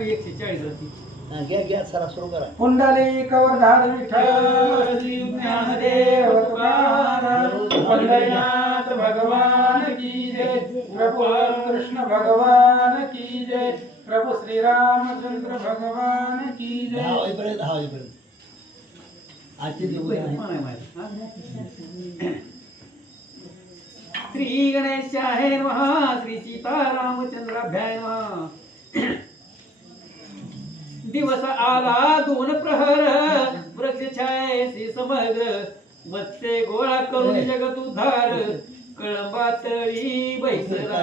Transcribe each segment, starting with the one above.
140 होती. घ्या सरा सुरू करा. पुंडलिक वरदार विठ्ठल श्री ज्ञानदेव तुकाराम पंढरीनाथ भगवान की जय. प्रभु कृष्ण भगवान की जय. प्रभु श्री रामचंद्र भगवान की जय. 10 वाजेपर्यंत आजचे दिवस आहे. मला माहिती. श्री गणेशाय नमः. श्री सीतारामचंद्राभ्याय नमः. दिवस आला 2 प्रहर वृक्ष छायेसी समग्र वत्से गोळा करून जगत उद्धार कळंबातळी बैसला.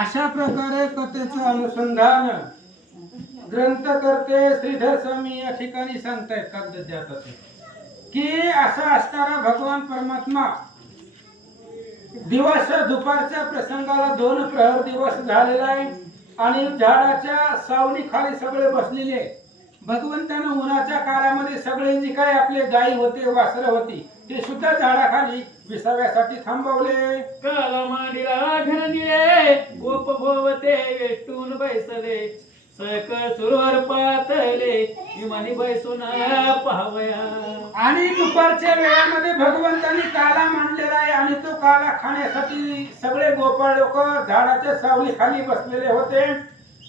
अशा प्रकारे कथेचं अनुसंधान ग्रंथकर्ते श्रीधर स्वामी या ठिकाणी सांगतायत कागदात की असा असणारा भगवान परमात्मा दिवस दुपारच्या प्रसंगाला 2 प्रहर दिवस झालेला आहे आणि झाडाच्या सावली खाली सगळे बसलेले. भगवंतानं उन्हाच्या काळामध्ये सगळे जे काही आपले गायी होते वासरं होती ते सुद्धा झाडाखाली विसाव्यासाठी थांबवले. काला मांडीला घनदिले गोप भोवते वेष्टून बैसले सकळ सुरवर पातले विमानी बैसून पाहावया. आणि दुपारच्या वेळामध्ये भगवंतांनी काला मांडलेला आहे आणि तो काला खाण्यासाठी सगळे गोपाळ लोक झाडाच्या सावली खाली बसलेले होते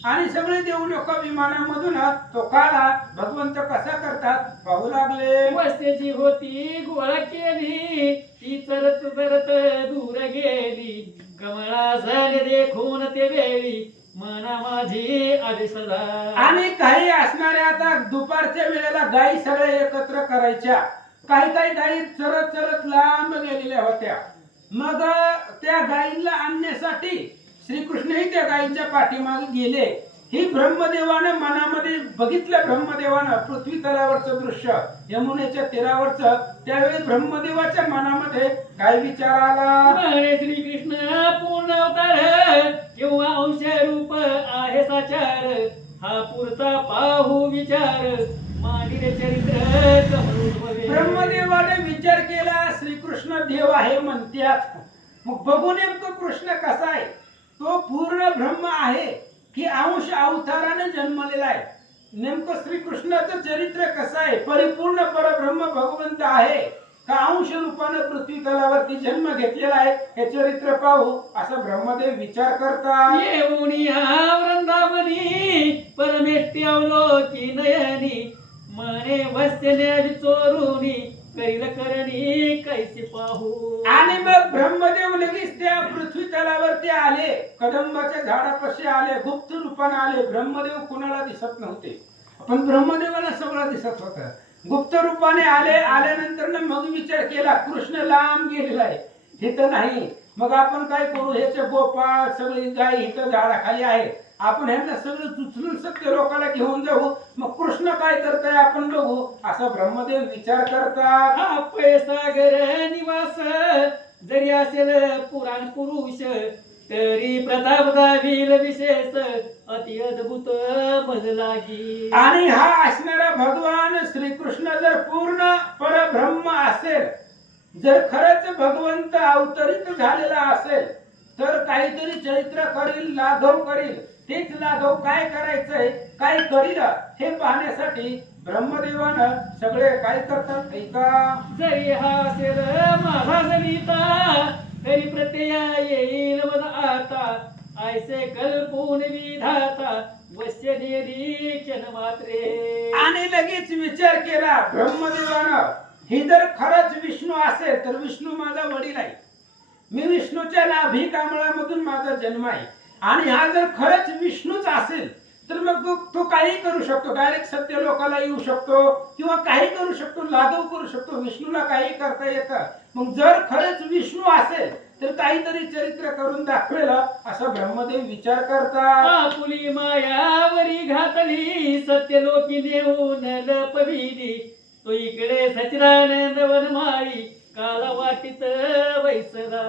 आणि सगळे देव लोक विमानामधून तो काला भगवंत कसा करतात पाहू लागले. वस्त्याची होती गोळा केली ती चरत चरत दूर गेली कमळा झाले देखून ते वेळी मना माझी आदेशला. आणि काही असणाऱ्या आता दुपारच्या वेळेला गायी सगळे एकत्र करायच्या. काही काही गायी चरत चरत लांब गेलेल्या होत्या. मग त्या गायीला आणण्यासाठी श्रीकृष्णही त्या गायीच्या पाठीमागे गेले. ही ब्रह्मदेवानं मनामध्ये बघितलं. ब्रह्मदेवानं पृथ्वी तलावरचं दृश्य यमुनेच्या तीरावरचं. त्यावेळी ब्रह्मदेवाच्या मनामध्ये काय विचार आला. श्रीकृष्ण पूर्ण अवतार किंवा अंश रूप आहे साचार हा पुरता पाहू विचार मांडीले चरित्र. ब्रह्मदेवाने विचार केला श्रीकृष्ण देव आहे म्हणतात. मग बघू नेमकं कृष्ण कसा आहे. तो पूर्ण ब्रह्म आहे की अंश अवताराने जन्मलेला आहे. नेमकं श्रीकृष्णाचं चरित्र कसं आहे. परिपूर्ण परब्रह्म भगवंत आहे का अंश रूपाने पृथ्वी तलावरती जन्म घेतलेला आहे हे चरित्र पाहू असं ब्रह्मदेव विचार करतात. येऊनी हा वृंदावनी परमेष्टी अवलोकी नयनी मने वस्त्याने चोरुनी कैल करणी कैसे पाहू. आणि मग ब्रह्मदेव लगेच त्या पृथ्वी तलावरती आले. कदंबाच्या झाडापाशी आले. गुप्त रूपाने आले. ब्रह्मदेव कुणाला दिसत नव्हते पण ब्रह्मदेवाला सगळं दिसत होतं. गुप्त रूपाने आले. आल्यानंतर मग विचार केला कृष्ण लांब गेलेला आहे इथं नाही. मग आपण काय करू. ह्याचे गोपाळ सगळी गाय इथं झाडाखाली आहे. आपण ह्यांना सगळं उचलून सत्य लोकांना घेऊन जाऊ. मग कृष्ण काय करताय आपण बघू असा ब्रह्मदेव विचार करतात. हा पैसागर निवास जरी असेल पुराण पुरुष तरी प्रताप दाविल विशेष अति अद्भुत मज लागी. आणि हा असणारा भगवान श्रीकृष्ण जर पूर्ण परब्रह्म असेल जर खरंच भगवंत अवतरित झालेला असेल तर काहीतरी चरित्र करील लाघव करील. तेच लाघव काय करायचंय काय करील हे पाहण्यासाठी ब्रह्मदेवानं सगळे काय करतात ऐका. जरी हा असेल माझा जनिता तरी प्रत्यय येईल मज आता ऐसे कल्पून विधाता वश्य निरीक्षण मात्रे. आणि लगेच विचार केला ब्रह्मदेवानं ही जर खरंच विष्णू असेल तर विष्णू माझा वडील आहे. मी विष्णूच्या नाभी कमळामधून माझा जन्म आहे. आणि हा जर खरंच विष्णूच असेल तर मग तो काही करू शकतो. डायरेक्ट सत्य लोकांना येऊ शकतो किंवा काही करू शकतो. लाघव करू शकतो. विष्णूला काही करता येतं. मग जर खरंच विष्णू असेल तर काहीतरी चरित्र करून दाखवेल असं ब्रह्मदेव विचार करतात. आपुली मायावरी घातली सत्य लोकी नेऊन लपविली तो इकडे सचिदानंद वनमाळी काला वाटीत वैसला.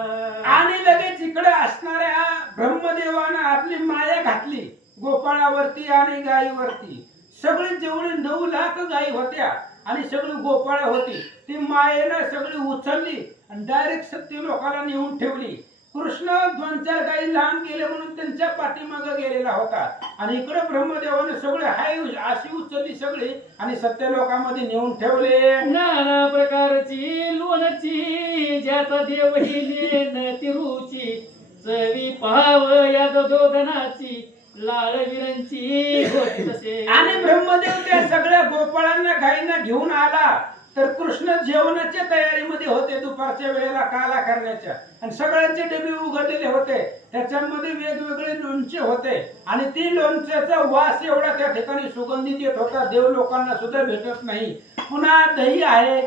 आणि लगेच इकडे असणाऱ्या ब्रह्मदेवानं आपली माया घातली गोपाळावरती आणि गायीवरती. सगळे जेवढे 9 लाख गायी होत्या आणि सगळी गोपाळ होती ती मायेनं सगळी उचलली आणि डायरेक्ट सत्य लोकांना नेऊन ठेवली. कृष्ण 2-4 गाई लांब गेले म्हणून त्यांच्या पाठीमागे गेलेला होता आणि इकडे ब्रह्मदेवाने सगळे हाय अशी उचलली सगळी आणि सत्य लोकांमध्ये नेऊन ठेवले. नाना प्रकारची लोणची ज्याचा देवही लेन तिरुची चवी पाहाव या दोघनाची लाळ विरंची होती तसे. आणि ब्रह्मदेव त्या सगळ्या गोपाळांना गायींना घेऊन आला तर कृष्ण जेवणाच्या तयारीमध्ये होते दुपारच्या वेळेला काला करण्याच्या आणि सगळ्यांचे डबे उघडलेले होते. त्याच्यामध्ये वेगवेगळे लोणचे होते आणि ती लोणच्याचा वास एवढा त्या ठिकाणी सुगंधित येत होता देव लोकांना सुद्धा भेटत नाही. पुन्हा दही आहे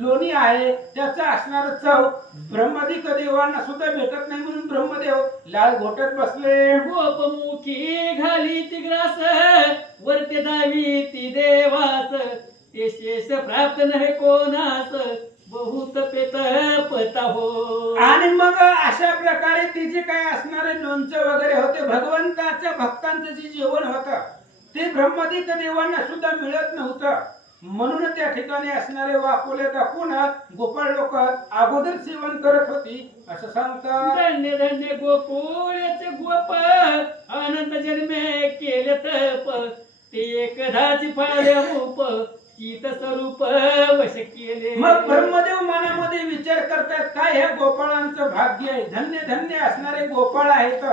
लोणी आहे त्याचा असणार चव ब्रह्मदिक देवांना सुद्धा भेटत नाही म्हणून ब्रह्मदेव लाळ घोटत बसले. गोपमुखी घाली ती ग्रास वरते दावी ती देवास ते शेष प्राप्त नाही कोणास बहुत पेत पता हो. आणि मग अशा प्रकारे तिचे काय असणारे लोणचं वगैरे होते भगवंताच्या भक्तांचं जे जेवण होतं ते ब्रह्मदिक देवांना सुद्धा मिळत नव्हतं म्हणून त्या ठिकाणी असणारे वाकोले दाखवून गोपाळ लोक अगोदर सेवन करत होती असं सांगतात. धन्य धन्य गोकुळचे गोप आनंद जन्मे केले तप ते एकदाची फाळे रूप चित स्वरूप वश केले. मग ब्रह्मदेव मनामध्ये विचार करतात काय ह्या गोपाळांचं भाग्य आहे धन्य धन्य असणारे गोपाळ आहेत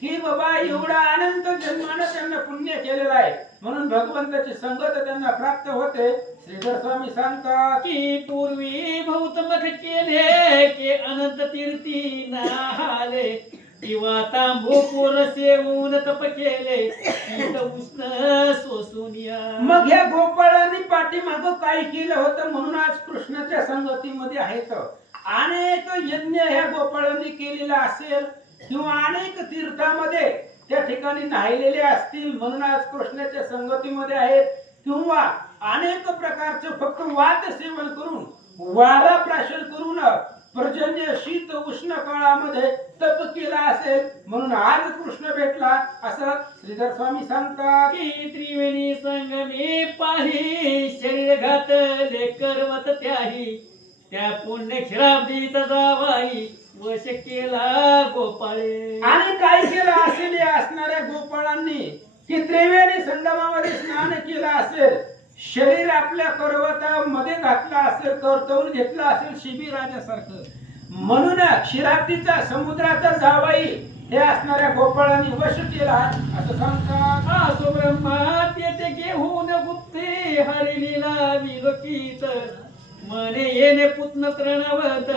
की बाबा एवढा अनंत जन्मानं त्यांना पुण्य केलेलं आहे म्हणून भगवंताची संगत त्यांना प्राप्त होते. श्रीधर स्वामी सांगतात की पूर्वी बहुत मख केले की अनंत तीर्थी नाहाले किंवा तांबू पूर्ण सेवून तप केले शीत उष्ण सोसून या. मग ह्या गोपाळांनी पाठीमागं काय केलं होतं म्हणून आज कृष्णाच्या संगतीमध्ये आहेत. अनेक यज्ञ ह्या गोपाळांनी केलेला असेल किंवा अनेक तीर्थामध्ये त्या ठिकाणी नाहिलेले असतील म्हणून आज कृष्णाच्या संगतीमध्ये आहेत किंवा अनेक प्रकारचं फक्त वात सेवन करून वारा प्राशन करून पर्जन्य शीत उष्ण काळामध्ये तप केला असेल म्हणून आज कृष्ण भेटला असं श्रीधर स्वामी सांगतात. की त्रिवेणी संगमी पाही शरीर घातले करवत त्याही त्या पुण्य क्षीराब्दीचा जावाई वश केला गोपाळे. आणि काय केलं असेल या असणाऱ्या गोपाळांनी की त्रिवेणी संगमामध्ये स्नान केलं असेल शरीर आपल्या पर्वतामध्ये घातला असेल करतवून घेतला असेल शिबिराजासारखं म्हणून क्षीराब्दीचा समुद्राचा जावाई हे असणाऱ्या गोपाळांनी वश केला असं सांगतात. असो ब्रह्मा ते घेऊन गुप्ते हरिलीला विलोकित मने येणे पुत्न तृणवत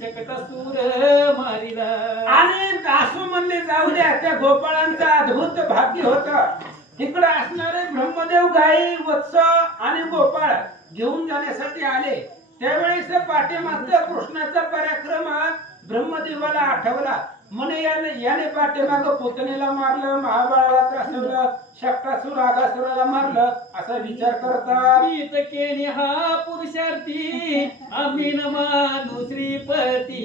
शकता सूर मारिला. आणि असो म्हणले जाऊ द्या त्या गोपाळांचं अद्भुत भाग्य होतं. इकडे असणारे ब्रह्मदेव गाई वत्स आणि गोपाळ घेऊन जाण्यासाठी आले त्यावेळेस पाठीमागचा कृष्णाचा पराक्रम ब्रह्मदेवाला आठवला म्हणे याने पाठीमाग पुतणीला मारलं महाबळाला त्रासवलं शक्तासुर आगासुराला मारलं असा विचार करतात. गीत केली हा पुरुषार्थी आम्ही न मानू श्रीपती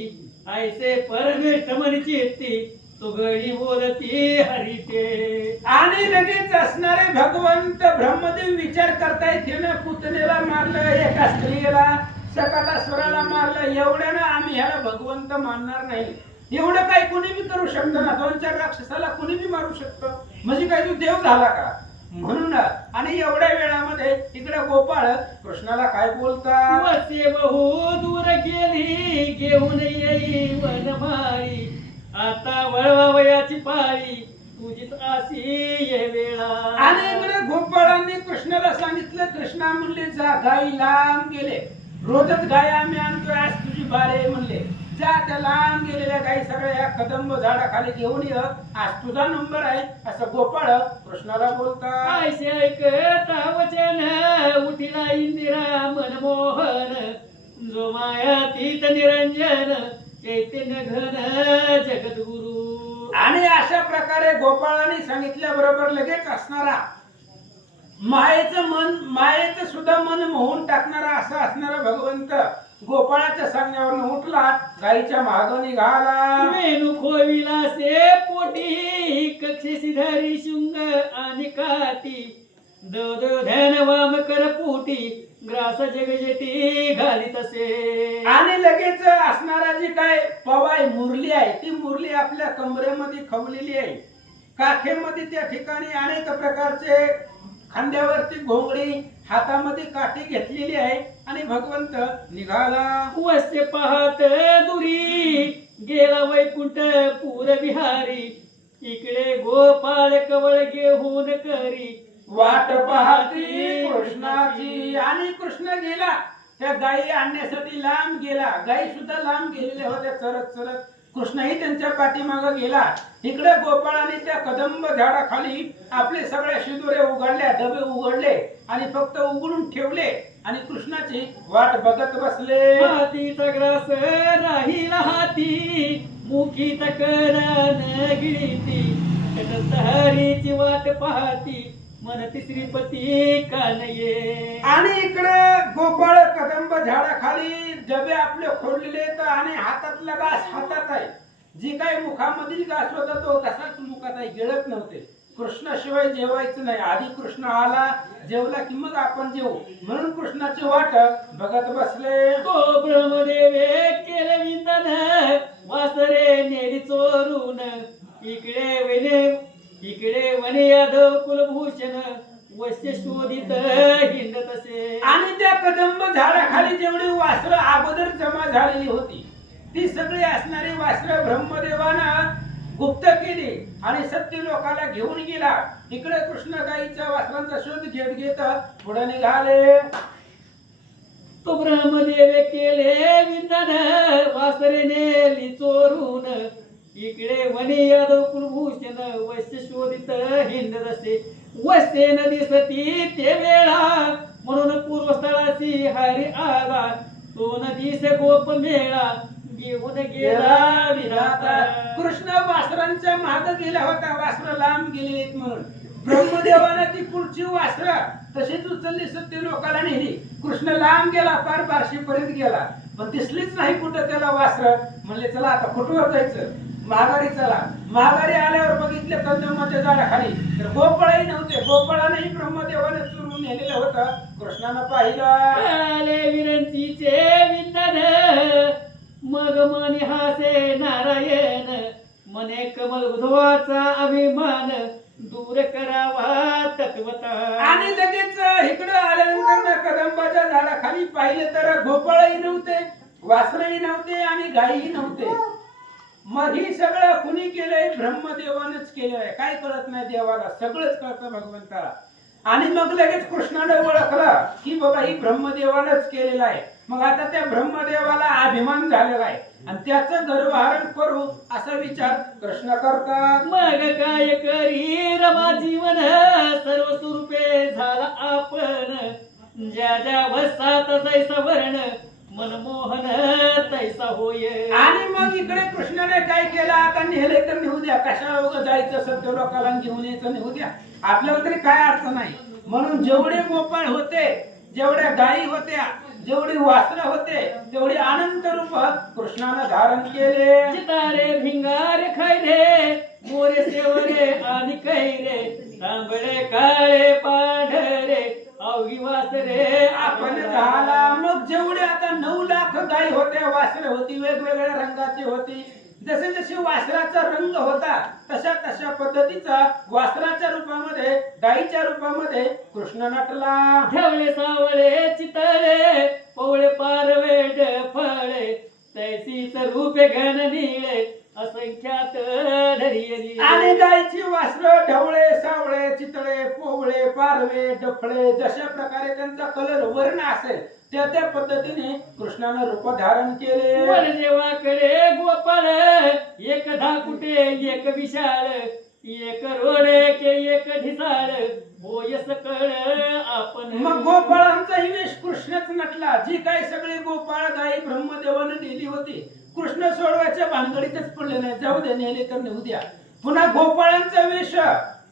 ऐसे परमेष्ठ म्हणी चित्ती तुगडी बोलती हरिते. आणि लगेच असणारे भगवंत ब्रह्मदेव विचार करतायत हिने पुतणीला मारलं एका स्त्रीला शकाटासुराला मारलं एवढ्यानं आम्ही ह्याला भगवंत मानणार नाही. एवढं काही कोणी बी करू शकतं ना 2-4 राक्षसाला कोणी बी मारू शकतं म्हणजे काय तू देव झाला का म्हणून. आणि एवढ्या वेळामध्ये इकडे गोपाळ कृष्णाला काय बोलतात. वसे बहु दूर गेली घेऊन येई वनमाळी आता वळवावयाची पाळी तुझीच आसी ये वेळा. आणि इकडे गोपाळांनी कृष्णाला सांगितलं कृष्णा म्हणले जा गाई लांब गेले रोजच गाय आम्ही आणतोय आज तुझी बारे म्हणले जा त्या लांब गेलेल्या गाई सगळ्या या कदंब झाडाखाली घेऊन ये आज तुझा नंबर आहे असं गोपाळ कृष्णाला बोलतात. ऐसे ऐकता वचन उठिला इंदिरा मनमोहन जो मायातीत निरंजन चैतन्य घन जगद्गुरु. आणि अशा प्रकारे गोपाळाने सांगितल्या बरोबर लगेच असणारा मायेचं सुद्धा मन मोहून टाकणारा असा असणारा भगवंत गोपाळाच्या सांगण्यावरून उठला गाईच्या मागं निघाला. मेनू खोविला से पोटी कक्षेशी धरी शुंग आणि काठी दो ध्यान वाम कर पोटी ग्रास जगजेटी घालीत असे. आणि लगेच असणारा जी काय पवाय मुरली आहे ती आपल्या कमरेमध्ये खवलेली आहे, काखेमध्ये त्या ठिकाणी अनेक प्रकारचे, खांद्यावरती घोंगडी, हातामध्ये काठी घेतलेली आहे आणि भगवंत निघाला. वस्य पाहत दुरी गेला वैकुंठ पूरविहारी, इकडे गोपाळ कवळ घेऊन करी वाट पाहती कृष्णाची. आणि कृष्ण गेला त्या गायी आणण्यासाठी, लांब गेला. गायी सुद्धा लांब गेलेल्या होत्या चरत चरत. कृष्णही त्यांच्या पाठीमागे गेला. इकडे गोपाळाने त्या कदंब झाडाखाली आपले सगळ्या शिदोरे उघडल्या, डबे उघडले आणि फक्त उघडून ठेवले आणि कृष्णाची वाट बघत बसले. हातीचा ग्रास राहिला हाती, मुखीचा करण गिळीती, हरीची वाट पाहती, म्हणती श्रीपती कानये. आणि इकडे गोपाळ कदंब झाडाखाली डबे आपले खोडलेले तर आणि हातातला घास हातात आहे. जी काही मुखामधील घास होता तो तसाच मुखात आहे, गिळत नव्हते. कृष्णाशिवाय जेवायचं नाही. आधी कृष्ण आला, जेवला की मग आपण जेवू, म्हणून कृष्णाची वाट बघत बसले. तो ब्रह्मदेवे केले विंदन, वासरे नेली चोरून, इकडे वने यादव कुलभूषण, वश्य शोधित हिंडत असे. आणि त्या कदंब झाडाखाली जेवढी वासरं अगोदर जमा झालेली होती, ती सगळी असणारी वासरं ब्रह्मदेवानं गुप्त केली आणि सत्य लोकाला घेऊन गेला. इकडे कृष्ण गायीच्या वासरांचा शोध घेत घेत पुढे निघाले. तो ब्रह्मदेवे केले विंदन, वासरे नेली चोरून, इकडे वने यादव कुलभूषण, वश्य शोधित हिंडत असे. वस्ते न दिसती ते वेळा, म्हणून पूर्वस्थळाची हरी आला, तो न दिसे गोप मेळा, घेऊन गेला विधाता. कृष्ण वासरांच्या माग गेला होता, वासरं लांब गेलेली म्हणून. ब्रह्मदेवानं ती पुढची वासरं तशीच उचलली, सत्य लोकाला नेली. कृष्ण लांब गेला, पार बार्शीपर्यंत गेला, पण दिसलीच नाही कुठं त्याला वासरं. म्हणले चला आता कुठवर जायचं, माघारी चला. माघारी आल्यावर बघितले कंदमाच्या झाडाखाली तर गोपाळही नव्हते. गोपाळानेही ब्रह्मदेवाने चुरून नेलेलं होतं. कृष्णानं पाहिलं. आले विरंतीचे विंदन, मग मनी हासे नारायण, मने कमल उद्धवाचा अभिमान, दूर करावा तत्वता. आणि लगेच इकडे आल्यानंतर कदंबाच्या झाडाखाली पाहिलं तर गोपाळही नव्हते, वासरही नव्हते आणि गायीही नव्हते. मग ही सगळं कुणी केलंय? ब्रह्मदेवानच केलंय. काय कळत नाही देवाला, सगळंच कळतं भगवंताला. आणि मग लगेच कृष्णाने ओळखलं की बाबा ही ब्रह्मदेवानच केलेलं आहे. मग आता त्या ब्रह्मदेवाला अभिमान झालेला आहे आणि त्याचं गर्वहरण करू असा विचार कृष्ण करतात. मग काय करी रमा जीवन, सर्व स्वरूपे झाला आपण, ज्या ज्या वसात जैसा वर्ण, मनमोहन तैसा होय. आणि मग इकडे कृष्णाने काय केलं? आता नेले तर नेऊ द्या, कशाला उगाच जायचं, सत्य लोकांना घेऊन यायचं, नेऊ द्या, आपल्याला तरी काय अडचण नाही. म्हणून जेवढे गोपाळ होते, जेवढ्या गायी होत्या, जेवढी वासरं होते, तेवढी अनंत रूप कृष्णानं धारण केले. चितारे भिंगारे खायले, मोरे सेवरे आणि कैरे, तांबडे काळे पांढरे, अवघी वासरे आपण झाला. मग जेवढे आता 9 लाख गायी होत्या, वासरे होती, वेगवेगळ्या रंगाची होती. जसे जसे वासराचा रंग होता तशा तशा पद्धतीचा वासराच्या रूपामध्ये, गायीच्या रूपामध्ये कृष्ण नटला. ठेवले सावळे चितळे, पवळे पारवे डफळे, तैसीच रूपे घन निळे, असंख्यात ढरियली. आणि गायीची वासरं ढवळे, सावळे, चितळे, पोवळे, पारवे, डफळे, जशा प्रकारे त्यांचा कलर वर्ण असेल त्या त्या पद्धतीने कृष्णानं रूप धारण केले. वनदेवाकडे गोपाळ, एक धाकुटे एक विशाळ, एक रोडे के एक ढिसाळ, होय सकळ आपण. मग गोपाळांचाही वेश कृष्णच नटला. जी काही सगळी गोपाळ गायी ब्रह्मदेवानं नेली होती, कृष्ण सोडवायच्या भानगडीतच पडले नाही. जाऊ दे, नेले तर नेऊ द्या. पुन्हा गोपाळांचा वेश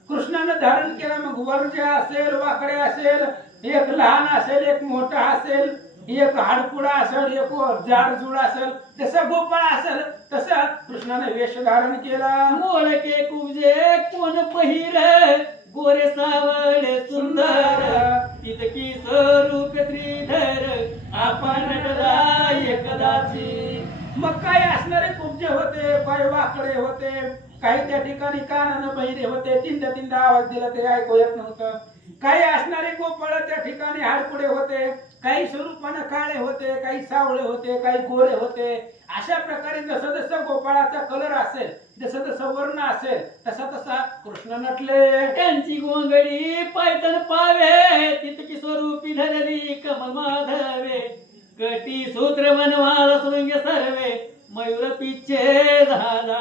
कृष्णानं धारण केला. मग वर्ज्य असेल, वाकडे असेल, एक लहान असेल, एक मोठा असेल, एक हाडकुडा असेल, एक जाडजूड असेल, जसा गोपाळ असेल तसा कृष्णाने वेश धारण केला. मोळके कुबजे कोण पहिर, गोरे सावळे सुंदर, तितकी स्वरूप श्रीधर, आपण नटला एकदाची. मग काय असणारे कुब्जे उच्च होते, काही वाकडे होते, काही त्या ठिकाणी कानानं बहिरे होते, तीनदा तीनदा आवाज दिला तरी ऐकू येत नव्हतं. काही असणारे गोपाळ त्या ठिकाणी हाडकुडे होते, काही स्वरूपानं काळे होते, काही सावळे होते, काही गोरे होते. अशा प्रकारे जसं जसं गोपाळाचा कलर असेल, जसं जसं वर्ण असेल, तसा तसा कृष्ण नटले. त्यांची गोंगडी पायतन पावे, तितकी स्वरूपी धरली कमल माधवे. कटी सूत्र वनवाल शृंग सर्वे, मयूर पिच्छे झाला.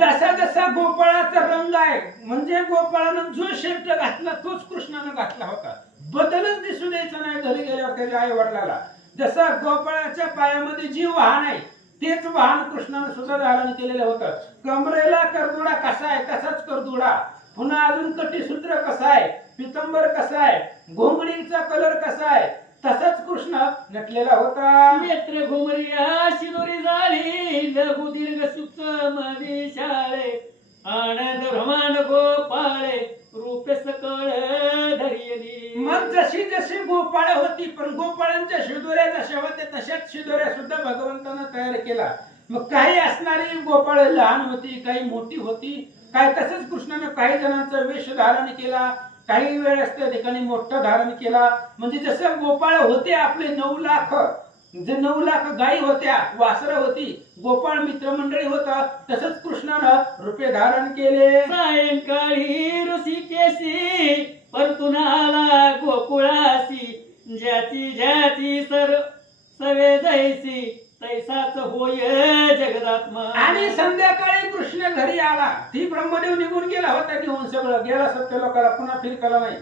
जसा जसा गोपाळाचा रंग आहे, म्हणजे गोपाळानं जो शर्ट घातला तोच कृष्णानं घातला होता. बदलच दिसून द्यायचा नाही घरी गेल्यावर त्याच्या आई वडिलाला. जसा गोपाळाच्या पायामध्ये जी वाहन आहे तेच वाहन कृष्णानं सुद्धा धारण केलेलं होतं. कमरेला करदुडा कसा आहे तसाच करदुडा, पुन्हा अजून कटीसूत्र कसं आहे, पितंबर कसा आहे, घोंगडीचा कलर कसा आहे, तसाच कृष्ण नटलेला होता. नेत्र घुमरिया शिदोरी झाली, लघु दीर्घ सूक्ष्म विशाळे. आनंद भ्रमाण गोपाळे, रूप सकळ धरियली. मग जशी जशी गोपाळ होती, पण गोपाळांच्या शिदोऱ्या जशा होत्या तशाच शिदोऱ्या सुद्धा भगवंतानं तयार केला. मग काही असणारी गोपाळ लहान होती, काही मोठी होती, काय तसंच कृष्णानं काही जणांचा वेश धारण केला, काही वेळेस त्या ठिकाणी मोठं धारण केला. म्हणजे जसं गोपाळ होते आपले 9 लाख, जे 9 लाख गायी होत्या, वासरं होती, गोपाळ मित्रमंडळी होता, तसंच कृष्णानं रूपे धारण केले. सायंकाळी ऋषिकेशी परतून आला गोकुळासी. ज्याची ज्याची सवे जैसी, तैसाच होय जगदात्मा. आणि संध्याकाळी कृष्ण घरी आला. ती ब्रह्मदेव निघून गेला होता घेऊन, सगळं गेला सत्य लोकाला, पुन्हा फिरकाला नाही.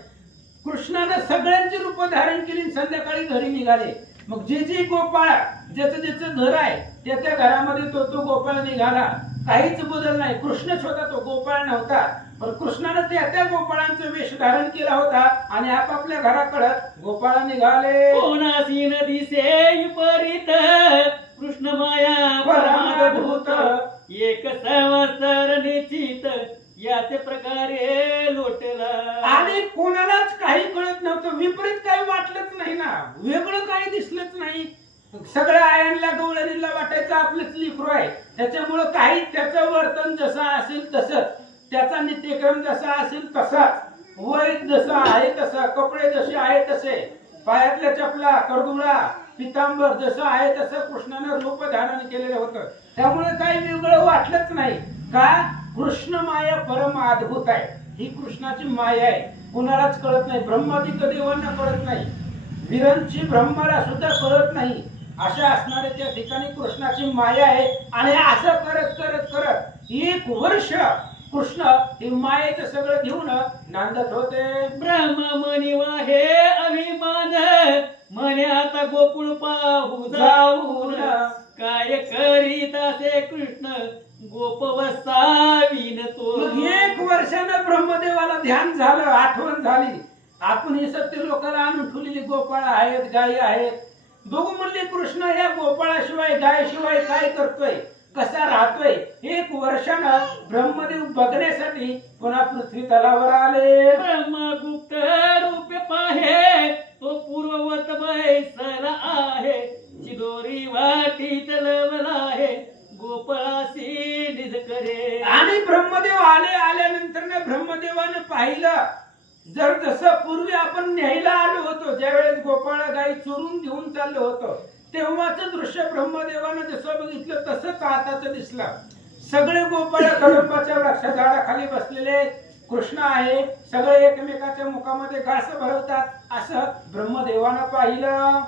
कृष्णानं सगळ्यांची रूप धारण केली आणि संध्याकाळी घरी निघाले. मग जे जे गोपाळ ज्याचं ज्याचं घर आहे त्या त्या घरामध्ये तो गोपाळ निघाला. काहीच बदल नाही, कृष्णच होता, तो गोपाळ नव्हता. पण कृष्णानं त्या त्या गोपाळांचा वेश धारण केला होता आणि आपापल्या घराकडे गोपाळ निघाले. कोणासी न दिसे विपरीत, कृष्ण माया परमाद्भूत. एक संवत्सर निश्चित, याचे प्रकारे लोटला. आणि कोणालाच काही कळत नव्हतं, विपरीत काही वाटलंच नाही ना, वेगळं काही दिसलंच नाही. सगळ्या आयांना गवळणीला वाटायचं आपलंच लेकरू आहे. त्याच्यामुळं काही त्याचं वर्तन जसं असेल तसंच, त्याचा नित्यक्रम जसा असेल तसाच, वय जसं आहे तसं, कपडे जसे आहे तसे, पायातल्या चपला, करदुळा, पितांबर जसं आहे तसं कृष्णानं रूप धारण केलेलं होतं. त्यामुळे काही वेगळं वाटलंच नाही. का? कृष्ण माया परम अद्भुत आहे. ही कृष्णाची माया आहे, कुणालाच कळत नाही. ब्रह्मादिक देवांना कळत नाही, वीरांची ब्रह्माला सुद्धा कळत नाही. अशा असणारे त्या ठिकाणी कृष्णाची माया आहे. आणि असं करत करत करत 1 वर्ष कृष्ण हे मायेचं सगळं घेऊन नांदत होते. ब्रह्म मनी वाहे अभिमान, म्हणे आता गोकुळ पाहू जाऊन. काय करीत असे कृष्ण गोपवसावीन तो. मग 1 वर्षानं ब्रह्मदेवाला ध्यान झालं, आठवण झाली, आपण हे सत्य लोकांना आणून ठेवलेली गोपाळ आहेत, गायी आहेत. बघू म्हणले कृष्ण या गोपाळाशिवाय गायशिवाय काय करतोय, कसा राहतोय. 1 वर्षानं ब्रह्मदेव बघण्यासाठी पुन्हा पृथ्वी तलावर आले. ब्रह्मगुप्त रूप पाहे, तो पूर्ववत बैसला आहे. चिदोरी वाटीत लवला आहे, गोपाळासी निज करे. आणि ब्रह्मदेव आल्यानंतर ब्रह्मदेवानं पाहिलं, जर जसं पूर्वी आपण न्यायला आलो होतो, ज्या वेळेस गोपाळ गाई चोरून घेऊन चाललो होतो, तेव्हाच दृश्य ब्रह्मदेवानं जसं बघितलं तसंच आताच दिसलं. सगळे गोपाळ कदंबाच्या वृक्ष झाडाखाली बसलेले, कृष्ण आहे, सगळे एकमेकाच्या मुखामध्ये घास भरवतात, असं ब्रह्मदेवानं पाहिलं.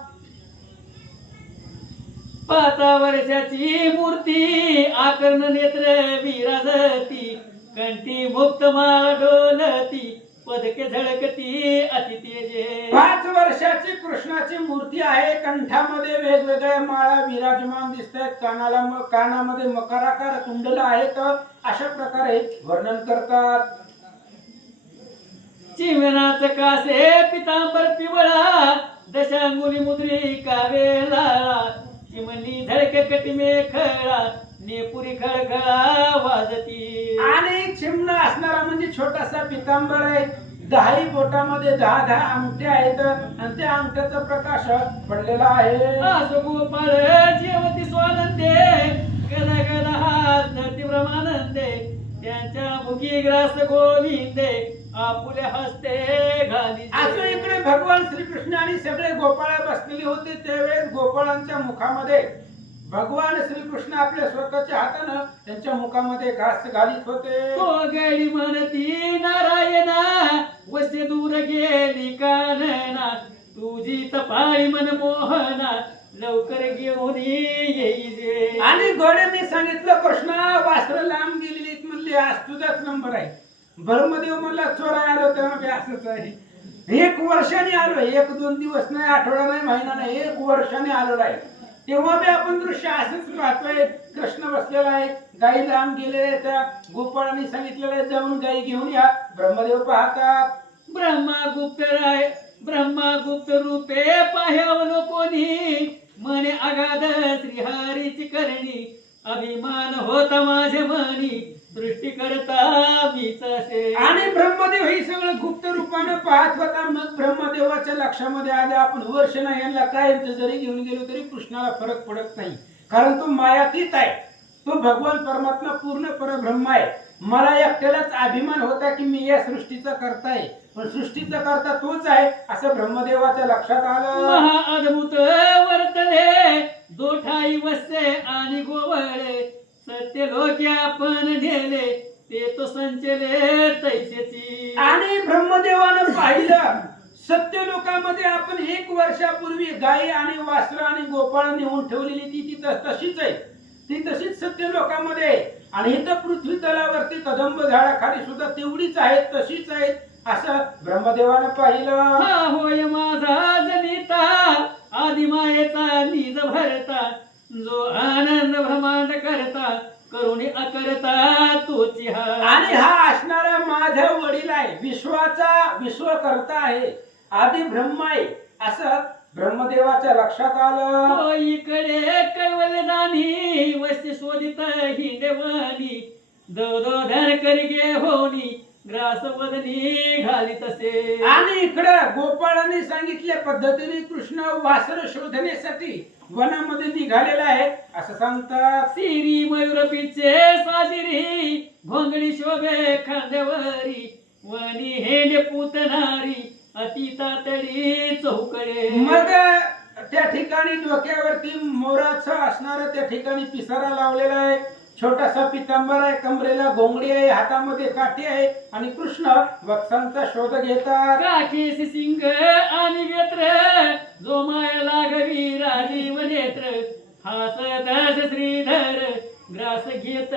5 वर्षाची मूर्ती, आकर्ण नेत्र विराजती. कंठी मुक्त माळ डोलती, पदके झळकती अति तेजे. 5 वर्षाची कृष्णाची मूर्ती आहे. कंठामध्ये वेगवेगळ्या माळा विराजमान दिसत आहेत, कानामध्ये मकराकार कुंडल आहेत. अशा प्रकारे वर्णन करतात. चिमणाच कासे पितांबर पिवळा, दशांगुली मुद्रिका वेला. चिमणी झळके कटिमे खळा, नेपुरी खळखळा वाजती. आणि चिमणा असणारा म्हणजे छोटासा पितांबर आहे. 10 बोटामध्ये 10 अंगठ्या आहेत आणि त्या अंगठ्याचा प्रकाश पडलेला आहे. आसो गोपाळ जेवती स्वानंदे, गदा गदा हात धरती ब्रह्मानंदे त्यांच्या मुखी ग्रास गोविंदे आपुले हस्ते घाली असं इकडे भगवान श्रीकृष्ण आणि सगळे गोपाळ बसलेले होते. त्यावेळेस गोपाळांच्या मुखामध्ये भगवान श्रीकृष्ण आपल्या स्वतःच्या हातानं त्यांच्या मुखामध्ये घास घालीत होते. तो गेली म्हणती नारायणा वसे दूर गेली कानना तुझी तपाळी मन मोहना लवकर घेऊन येईजे. आणि घोड्यांनी सांगितलं कृष्णा वासर लांब गेलेली म्हणली आज तुझाच नंबर आहे. ब्रह्मदेव मला चोरा आलो तेव्हा बी असंच आहे. 1 वर्षाने आलो, 1-2 दिवस नाही, आठवडा नाही, महिना नाही, 1 वर्षाने आलो आहे. तेव्हा बी आपण दृश्य असंच राहतोय. कृष्ण बसलेला आहे, गाई लांब गेलेल्या त्या गोपाळांनी सांगितलेलं आहे जाऊन गाई घेऊन या. ब्रह्मदेव पाहतात ब्रह्मा गुप्त रूपे पाह्यावलो कोणी म्हणे अगाध श्रीहरीची करणी अभिमान होता माझे मनी सृष्टी करता मीच असे. आणि ब्रह्मदेव हे सगळं गुप्त रूपानं पाहत होता. मग ब्रह्मदेवाच्या लक्षामध्ये आले आपण वर्ष नाही यांना काय जरी घेऊन गेलो तरी कृष्णाला फरक पडत नाही, कारण तो मायातीत आहे. तो भगवान परमात्मा पूर्ण परब्रह्म आहे. मला एकट्यालाच अभिमान होता की मी या सृष्टीचा करता आहे, पण सृष्टीचा करता तोच आहे असं ब्रह्मदेवाच्या लक्षात आलं. महा अद्भुत वर्तले दोठाई वसे आणि गोवळे सत्य लोक आपण नेले ते तो संचले तैसेची. आणि ब्रह्मदेवानं पाहिलं सत्य लोकांमध्ये आपण 1 वर्षापूर्वी गाई आणि वासरं आणि गोपाळ नेऊन ठेवलेली ती तशीच आहे. ती तशीच सत्य लोकांमध्ये आहे. आणि इथं पृथ्वी तलावरती कदंब झाडाखाली सुद्धा तेवढीच आहेत, तशीच आहेत असं ब्रह्मदेवानं पाहिलं. हा होय माझा जनिता आदिमायेचा निज भरता जो आनंद ब्रह्मांड करता करुणी अकरता तोची हा. आणि हा असणारा माझा वडील आहे, विश्वकर्ता आहे, आदि ब्रह्म आहे असं ब्रह्मदेवाच्या लक्षात आलं. तो इकडे कैवल्यदानी वस्ती शोधित हिंडवणी दो धर करी गे होनी ग्रास वदनी घाली तसे. आणि इकडं गोपाळाने सांगितल्या पद्धतीने कृष्ण वासर शोधण्यासाठी वनामध्ये निघालेला आहे असं सांगतात. सिरी मयूर पिचे साजिरी भोंगडी शोभे खांद्यावरी वनी हेले पुतनारी अतिता तडी चौकडे. मग त्या ठिकाणी डोक्यावरती मोराचं असणारं त्या ठिकाणी पिसारा लावलेला आहे. छोटासा पितांबर आहे, कमरेला घोंगडी आहे, हातामध्ये काठी आहे आणि कृष्ण वत्सांचा शोध घेतात. काठीसी सिंग आणि वेत्र जो माया लागवी राजीव नेत्र हासत श्रीधर ग्रास घेत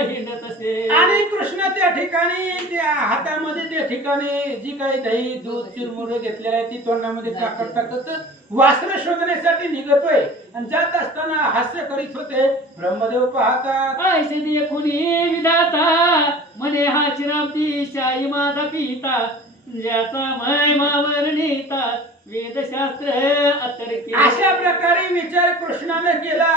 हिंडत असे. आणि कृष्ण त्या ठिकाणी त्या हातामध्ये त्या ठिकाणी जी काही दही दूध चिरमुरे घेतलेले आहे ती तोंडामध्ये टाकत वासर शोधण्यासाठी निघतोय. आणि जात असताना हास्य करीत होते. ब्रह्मदेव पाहतात ऐसे दिये कुणी विधाता म्हणे हा चिरामती शाही माझा पिता ज्याचा महिमा वर्णिता वेदशास्त्र अतर्की. अशा प्रकारे विचार कृष्णाने केला,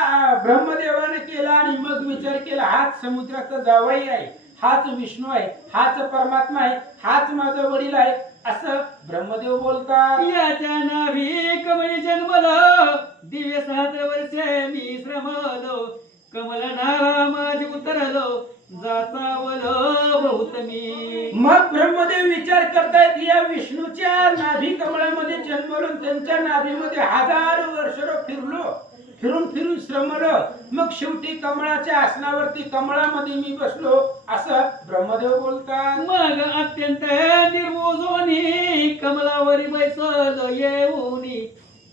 ब्रह्मदेवाने केला. आणि मग विचार केला हाच समुद्राचा जावई आहे, हाच विष्णू आहे, हाच परमात्मा आहे, हाच माझा वडील आहे असं ब्रह्मदेव बोलतात. याच्या नाभी कमळी जन्मलो दिव्य सहस्र वर्षे मी श्रमलो कमल नावा माझी उतरलो जाचावलो बहुत मी. मग ब्रह्मदेव विचार करतायत या विष्णूच्या नाभी कमळामध्ये जन्मलो, त्यांच्या नाभीमध्ये 1000 वर्ष फिरून श्रमलो, मग शेवटी कमळाच्या आसनावरती कमळामध्ये मी बसलो असं ब्रह्मदेव बोलतात. मग अत्यंत निर्मोजोनी कमलावरी बैसलो येऊनी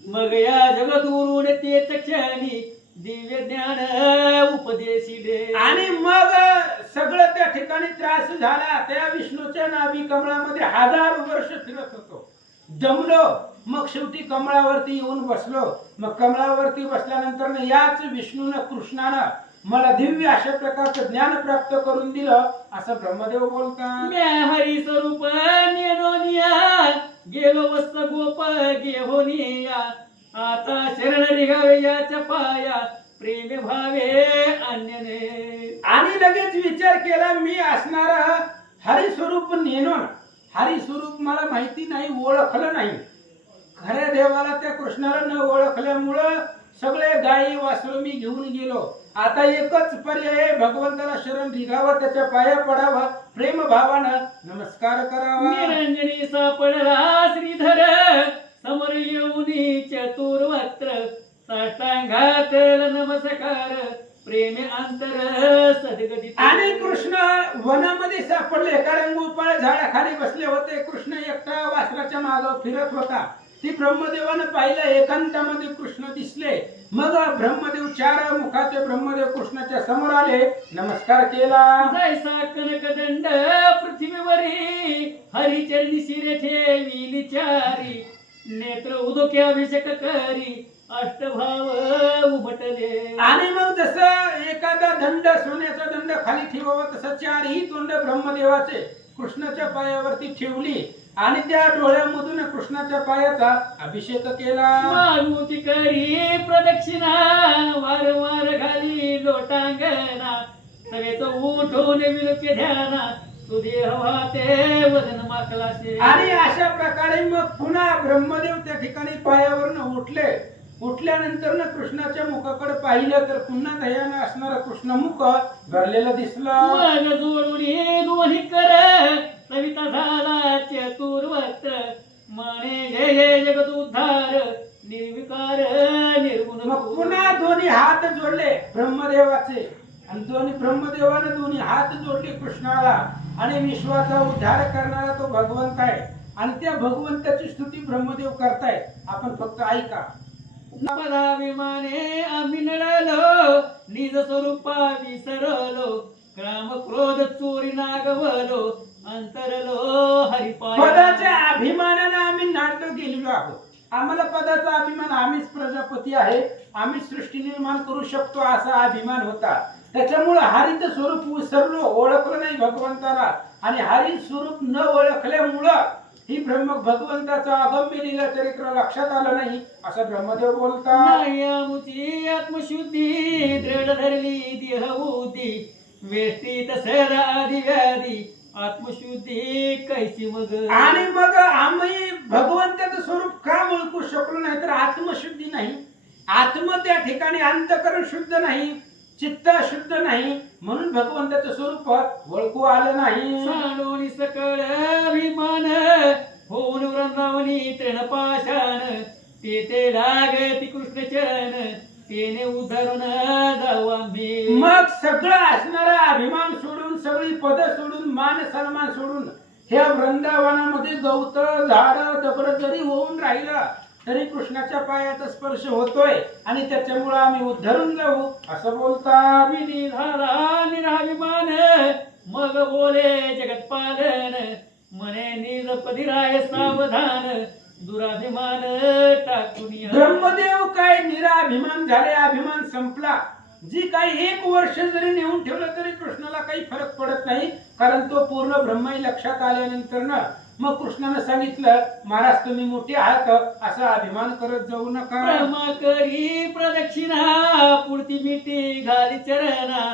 मग या जगदुरून तेच क्षणी दिव्य ज्ञान उपदेशिले. आणि मग सगळं त्या ठिकाणी त्रास झाला. त्या विष्णूच्या नाभी कमळामध्ये 1000 वर्ष फिरत होतो, दमलो, मग शेवटी कमळावरती येऊन बसलो. मग कमळावरती बसल्यानंतर याच विष्णूनं कृष्णानं मला दिव्य अशा प्रकारचं ज्ञान प्राप्त करून दिलं असं ब्रह्मदेव बोलतात. म्या हरी स्वरूप नेनोनिया गेलो वस्त गोप घेऊनिया आता शरण रिगावे याच्या पाया प्रेम भावे अन्यने. आणि लगेच विचार केला मी असणारा हरिस्वरूप नेनोन, हरिस्वरूप मला माहिती नाही, ओळखलं नाही. खऱ्या देवाला त्या कृष्णाला न ओळखल्यामुळं सगळे गायी वासरू मी घेऊन गेलो आता एकच पर्याय आहे, भगवंताला शरण निघावं, त्याच्या पाया पडावं, प्रेम भावानं नमस्कार करावा. निरंजनी सापडला श्रीधर समोर येऊनी चतुर्वत्र साष्टांगातल नमस्कार प्रेमे अंतर सद्गती. आणि कृष्ण वनामध्ये सापडले, कारण गोपाळ झाडाखाली बसले होते. कृष्ण एकटा वासराच्या मागे फिरत होता. ती ब्रह्मदेवानं पाहिलं, एकांतामध्ये कृष्ण दिसले. मग ब्रह्मदेव, चार मुखाचे ब्रह्मदेव कृष्णाच्या समोर आले, नमस्कार केला. जैसा कनकदंड पृथ्वीवरी हरिचरणी शिरे ठेविली चारी नेत्र उदोके अभिषेक करी अष्टभाव उमटले. आणि मग जसं एखादा दंड, सोन्याचा दंड खाली ठेवावा, तसं चारही तोंड ब्रह्मदेवाचे कृष्णाच्या पायावरती ठेवली आणि त्या डोळ्यामधून कृष्णाच्या पायाचा अभिषेक केला. मारुती करी प्रदक्षिणा वारंवार घाली लोटांगणा सगळेच उठून विलोके ध्याना तुझे हवा ते वदन माकलासे. आणि अशा प्रकारे मग पुन्हा ब्रह्मदेव त्या ठिकाणी पायावरनं उठले. उठल्यानंतर ना कृष्णाच्या मुखाकडे पाहिलं तर पुन्हा दयानं असणारं कृष्णमुख भरलेलं दिसलं. मग जोडून दोन्ही कर सविता झाला चतुर्वत्र म्हणे जय जय जगत उद्धार निर्विकार निर्गुण. मग पुन्हा दोन्ही हात जोडले ब्रह्मदेवाचे, आणि ब्रह्मदेवाने दोन्ही हात जोडले कृष्णाला. आणि विश्वाचा उद्धार करणारा तो भगवंत आहे, आणि त्या भगवंताची स्तुती ब्रह्मदेव करतायत. आपण फक्त ऐका. पदाभिमाने आम्ही नडलो निज स्वरूपा विसरलो काम क्रोध चोरी नागवलो अंतरलो हरिपाय. पदाच्या अभिमानाने आम्ही नाटक गेलेलो आहोत. आम्हाला पदाचा अभिमान, आम्हीच प्रजापती आहे, आम्हीच सृष्टी निर्माण करू शकतो असा अभिमान होता. त्याच्यामुळे हरीचं स्वरूप विसरलो, ओळखलं नाही भगवंताला. आणि हरी स्वरूप न ओळखल्यामुळं ही भगवंताचं अगम्य लीला चरित्र लक्षात आलं नाही असं ब्रह्मदेव बोलतात. नाही आमुची आत्मशुद्धी दृढ धरली देहबुद्धी वेष्टीत सदा आदि व्याधी आत्मशुद्धी कैसी मग. आणि मग आम्ही भगवंताचं स्वरूप का ओळखू शकलो नाही, तर आत्मशुद्धी नाही. आत्म त्या ठिकाणी अंतकरण शुद्ध नाही, चित्त शुद्ध नाही, म्हणून भगवंताचं स्वरूप ओळखू आलं नाही. सांडोनी सकळ अभिमान होऊन वृंदावनी तृणपाषाण तेथे लागती कृष्ण चरण तेने उधरून जाऊ आम्ही. मग सगळं असणारा अभिमान सोडून, सगळी पद सोडून, मान सन्मान सोडून ह्या वृंदावनामध्ये गवत झाड दगड जरी होऊन राहिलं तरी कृष्णाच्या पायाचा स्पर्श होतोय, आणि त्याच्यामुळे आम्ही उद्धरून जाऊ असं बोलतात. विधी झाला निराभिमान मग बोले जगत पालन म्हणे निज पदिराय सावधान दुराभिमान टाकून या. ब्रह्मदेव काय निराभिमान झाले, अभिमान संपला. जी काही 1 वर्ष जरी नेऊन ठेवलं तरी कृष्णाला काही फरक पडत नाही, कारण तो पूर्ण ब्रह्माई लक्षात आल्यानंतर ना मग कृष्णाने सांगितलं, महाराज तुम्ही मोठे आहात, असा अभिमान करत जाऊ नका. ब्रह्मा करी प्रदक्षिणा पुढती मिठी घाली चरणा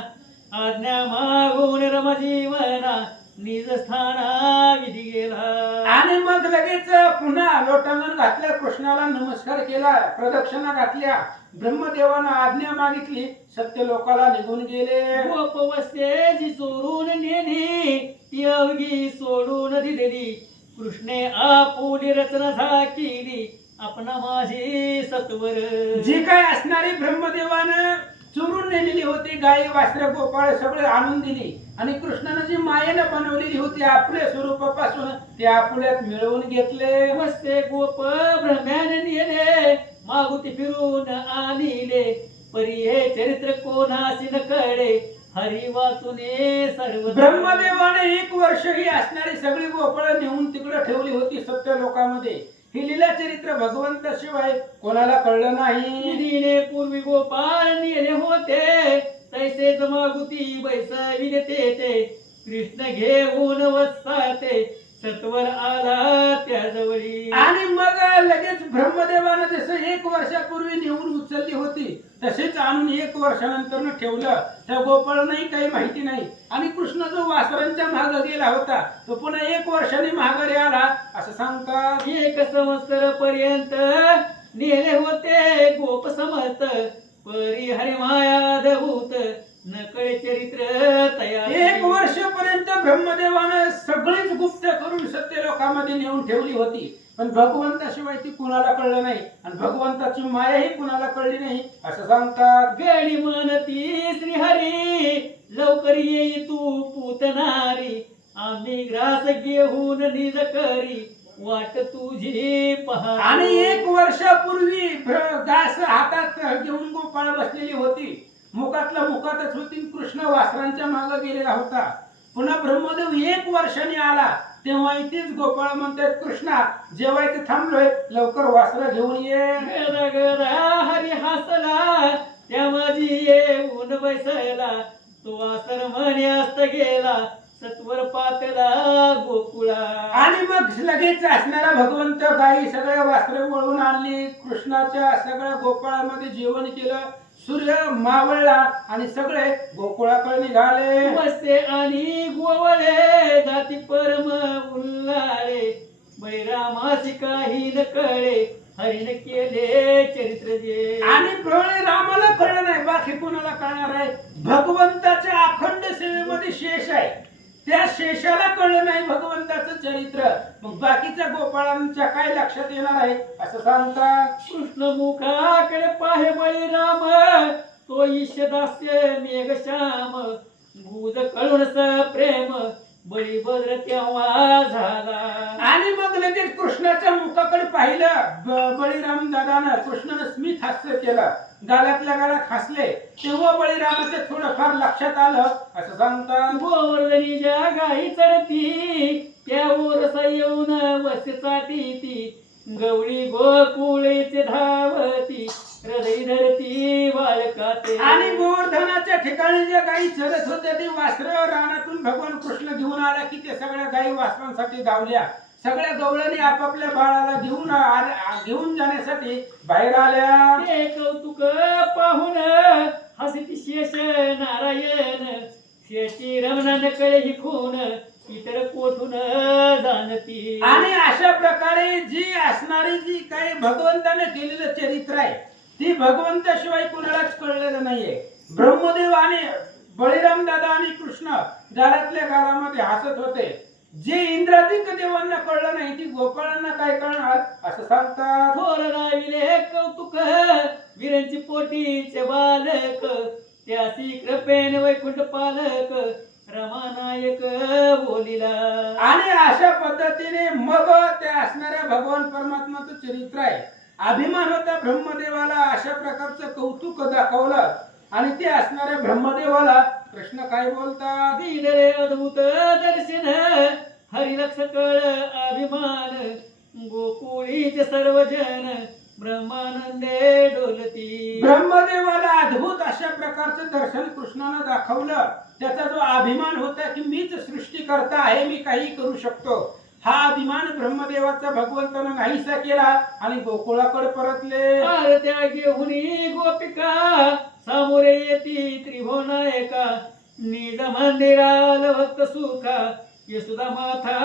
आज्ञा मागून रम जीवना निज स्थाना विधी गेला. आणि मग लगेच पुन्हा लोटांगण घातलं, कृष्णाला नमस्कार केला, प्रदक्षिणा घातल्या. ब्रह्मदेवानं आज्ञा मागितली, सत्य लोकाला निघून गेले. गोपवस्ते जी चोरून नेली ती अवघी सोडून दिलेली कृष्णे आपुली रचना झाकिली आपणा माझी सत्वर. जी काय असणारी ब्रह्मदेवानं चोरून नेलेली होती, गाई वासरे गोपाळ सगळे आणून दिली, आणि कृष्णानं जी मायेनं बनवलेली होती आपल्या स्वरूपापासून ते आपुल्यात मिळवून घेतले. वस्ते गोप ब्रह्म्याने नेले मागुती फिरून आणले परी हे चरित्र कोणासी न कळे हरी वाचुने सर्व. ब्रह्मदेवाने 1 वर्ष ही असणारी सगळी गोपाळ नेऊन तिकडे ठेवली होती सत्य लोकांमध्ये. ही लीला चरित्र भगवंताशिवाय कोणाला कळलं नाही. विधीने पूर्वी गोपाळ नेले होते तैसे जमागुती बैसविले ते कृष्ण घेऊन वसाते सत्वर आला त्याजवळी. आणि मग लगेच ब्रह्मदेवानं जसं 1 वर्षापूर्वी नेऊन उचलली होती तसेच आणून 1 वर्षानंतर ठेवलं. त्या गोपाळांनाही काही माहिती नाही, आणि कृष्ण जो वासरांच्या मागे गेला होता तो पुन्हा 1 वर्षाने माघारी आला असं सांगतात. 1 संवत्सर पर्यंत नेले होते गोप समर्थ परी हरी माया दभूत नकळे चरित्र तयार 1 वर्षापर्यंत ब्रह्मदेवानं सगळीच गुप्त करून सत्य लोकांमध्ये नेऊन ठेवली होती, पण भगवंताशिवाय ती कुणाला कळलं नाही आणि भगवंताची मायाही कुणाला कळली नाही असं सांगतात. गडी म्हणती श्रीहरी लवकर येई तू पूतनारी आम्ही ग्रास घेऊन निज करी वाट तुझी पहा. आणि 1 वर्षापूर्वी दास हातात घेऊन गोपाळ बसलेली होती, मुखातच होती. कृष्ण वासरांच्या मागे गेलेला होता. पुन्हा ब्रह्मदेव 1 वर्षाने आला तेव्हा इथेच गोपाळ म्हणतात, कृष्णा जेवायचं थांबलोय, लवकर वासरा घेऊन ये. गदा गदा हरी हसला त्या माझी येऊन बैसला तो वासर म्हण्यास्त गेला सत्वर पातला गोकुळा. आणि मग लगेच असणारा भगवंत गाई सगळ्या वासरे वळून आणली, कृष्णाच्या सगळ्या गोपाळामध्ये जेवण केलं. सूर्य मावळला आणि सगळे गोकुळाकडे निघाले. वसे आणि गोवळे जाती परम उल्लाळे बैरामासी काही न कळे हरिण केले चरित्र जे. आणि प्रळय रामाला कळलं नाही, बाकी कोणाला कळणार आहे? भगवंताच्या अखंड सेवेमध्ये शेष आहे, त्या शेषाला कळलं नाही भगवंताचं चरित्र. मग बाकीच्या गोपाळांच्या काय लक्षात येणार आहे असं सांगतात. कृष्ण मुखाकडे पाहे बळीराम तो ईशदास्य मेघश्याम गुज कळून प्रेम बळी बद्र तेव्हा झाला. आणि मग लगेच कृष्णाच्या मुखाकडे पाहिलं बळीराम दादानं. कृष्णानं स्मित हास्य केलं, गालातल्या गालात हसले. तेव्हा बळीरामाच्या थोडंफार लक्षात आलं असं सांगतात. गोवर्धनी ज्या गाई चढती त्या ओरसा येऊन वसे चाटी गवळी गोकुळीचे धावती हृदय धरती बाळकाते. आणि गोवर्धनाच्या ठिकाणी ज्या गायी चरत होत्या ते वासर रानातून भगवान कृष्ण घेऊन आला की ते सगळ्या गायी वासरांसाठी धावल्या. सगळ्या गवळणी आपापल्या बाळाला घेऊन जाण्यासाठी बाहेर आल्या. ते कौतुक पाहून हसती शेष नारायण शेषी रमणान कळे ही खून इतर कोठून जाणती. आणि अशा प्रकारे जी असणारी जी काही भगवंताने केलेलं चरित्र आहे ती भगवंताशिवाय कुणालाच कळलेलं नाहीये. ब्रह्मदेव आणि बळीराम दादा आणि कृष्ण गालातल्या गालामध्ये हसत होते. जे इंद्रादिक देवांना कळलं नाही ती गोपाळांना काय कळणार असं सांगतात. थोर राविले कौतुक वीरांची पोटीचे बालक त्यासी कृपेने वैकुंठ पालक रमानायक बोलिला. आणि अशा पद्धतीने मग ते असणाऱ्या भगवान परमात्माचं चरित्र आहे. अभिमान होता ब्रह्मदेवाला, अशा प्रकारचं कौतुक दाखवलं. आणि ते असणाऱ्या ब्रह्मदेवाला कृष्ण काय बोलतात. दिले अद्भुत दर्शन हरिलक्ष कळ अभिमान गोकुळीचे सर्वजन ब्रह्मानंदे डोलती. ब्रह्मदेवाला अद्भुत अशा प्रकारचं दर्शन कृष्णानं दाखवलं. त्याचा जो अभिमान होता की मीच सृष्टीकर्ता आहे, मी काही करू शकतो, हा अभिमान ब्रह्मदेवाचा भगवंतानं नाहीसा केला आणि गोकुळाकडे परतले. आरत्या घेऊन गोपिका सामोरे येती त्रिभुवनायका निज मंदिराल भक्त सुखा यशोदा माथा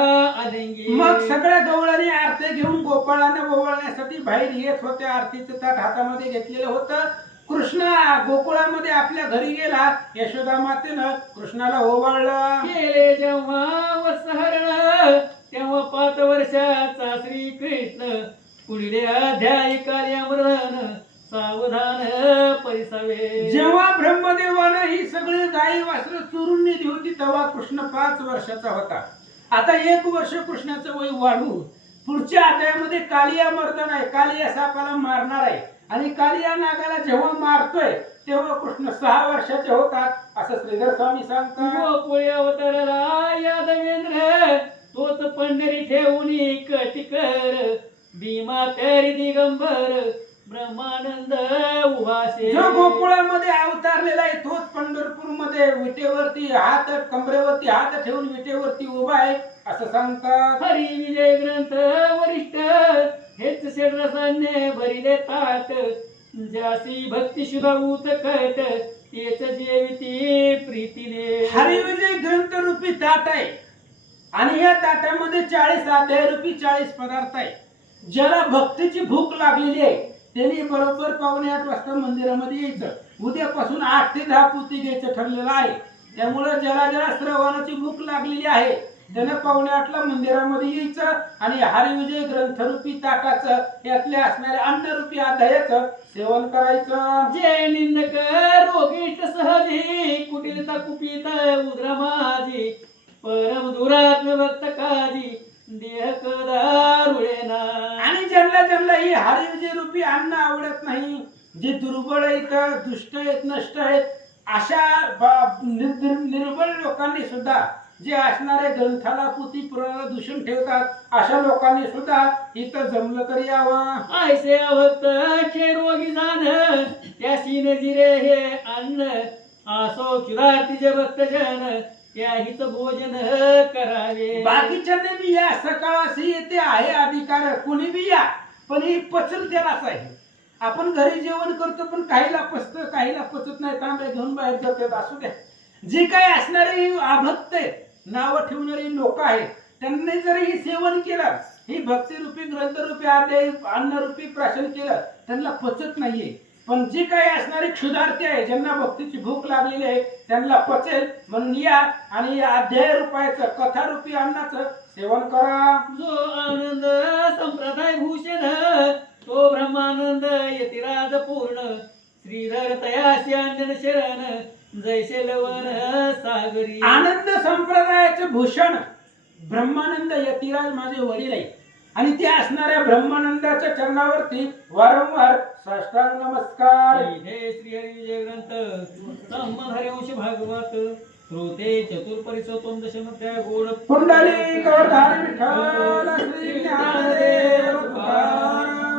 अलिंगी. मग सगळ्या गवळणी आरत्या घेऊन गोपाळांना ओवाळण्यासाठी बाहेर येत होते. आरतीचं ताट हातामध्ये घेतलेलं होतं. कृष्ण गोकुळामध्ये आपल्या घरी गेला. यशोदा मातेनं कृष्णाला ओवाळलं. गेले जेव्हा वत्सहरण तेव्हा 5 वर्षाचा श्री कृष्ण पुढील अध्याय कार्यामरण सावधान परिसावे. जेव्हा ब्रह्मदेवानं ही सगळी गायी वासरं चोरून नेली होती तेव्हा कृष्ण 5 वर्षाचा होता. आता 1 वर्ष कृष्णाचं वय वाढू पुढच्या अध्यायामध्ये कालिया मर्दन आहे, कालिया सापाला मारणार आहे. आणि कालिया नागाला जेव्हा मारतोय तेव्हा कृष्ण 6 वर्षाचे होतात असं श्रीधर स्वामी सांगतात. गोकुळी अवतरला यादवेंद्र तोच पंढरी ठेवून कटिकर भीमा तरी दिगंबर ब्रह्मानंद उभासे. जो गोकुळामध्ये अवतारलेला आहे तोच पंढरपूर मध्ये विटेवरती हात कमरेवरती हात ठेवून विटेवरती उभा आहे असं सांगतात. हरी विजय ग्रंथ वरिष्ठ हेच षड्रसाने भरिले ताट जासी भक्ती शुभा उत्कट तेच जेविती प्रीतीने. हरिविजय ग्रंथ रूपी ताट आहे आणि या ताटामध्ये 40 अध्याय रूपी 40 पदार्थ आहे. ज्याला भक्तीची भूक लागलेली आहे त्यांनी बरोबर 7:45 वाजता मंदिरामध्ये यायचं. उद्यापासून 8 ते 10 पोती घ्यायचं ठरलेलं आहे. त्यामुळे ज्याला ज्याला श्रवणाची भूक लागलेली आहे त्यानं 7:45ला मंदिरामध्ये यायचं आणि हरिविजय ग्रंथरूपी ताटाचं यातले असणारे अन्नरूपी अध्यायाचं सेवन करायचं. जे निंदक रोगीष्ट सहजी कुटिलता कुपित उद्रा माझी परम दुरात्म भक्त काजी देह कदारुळेना. आणि ज्यांना ज्यांना ही हरिविजय रूपी अन्न आवडत नाही, जे दुर्बळ आहेत, दुष्ट आहेत, नष्ट आहेत, अशा निर्बळ लोकांनी सुद्धा जे असणारे ग्रंथाला पोथी पुराणाला दूषण ठेवतात अशा लोकांनी सुद्धा इथं जमलं तर यावं. ऐसे भक्त रोगी जाण त्याशी नजिरे हे अन्न असो क्षुधार्ती जे भक्तजन त्याहीच भोजन करावे. बाकीच्यांनी बी या सकाळाशी येते आहे अधिकार, कोणी बी या, पण ही पचन त्यालाच आहे. आपण घरी जेवण करतो पण काहीला पचतं काहीला पचत नाही, तांबे घेऊन बाहेर जातात. असू द्या, जे काही असणारे अभक्त नावं ठेवणारी लोक आहेत त्यांनी जरी हे सेवन केलं, ही भक्तिरूपी ग्रंथरूपी अध्याय अन्नरूपी प्राशन केलं, त्यांना पचत नाहीये. पण जे काही असणारे क्षुधार्थी आहे, ज्यांना भक्तीची भूक लागलेली आहे, त्यांना पचेल म्हणून या आणि या अध्याय रूपायचं कथारूपी अन्नाचं सेवन करा. जो आनंद संप्रदाय भूषण तो ब्रह्मानंद यतिराज पूर्ण श्रीधर तयासी अंजन शरण जैसे लवन सागरी. आनंद संप्रदायाचं भूषण ब्रह्मानंद यतिराज माझे वडील आहे आणि ते असणाऱ्या ब्रह्मानंदाच्या चरणावरती वारंवार साष्टांग नमस्कार. हे श्री हरी विजय ग्रंथ संबंध हरिवंश भागवत श्रोते चतुर्परिसोतोम दशमध्याय गोड पुंडलिक वरदारी विठ्ठल श्री ज्ञानदेव तुकाराम.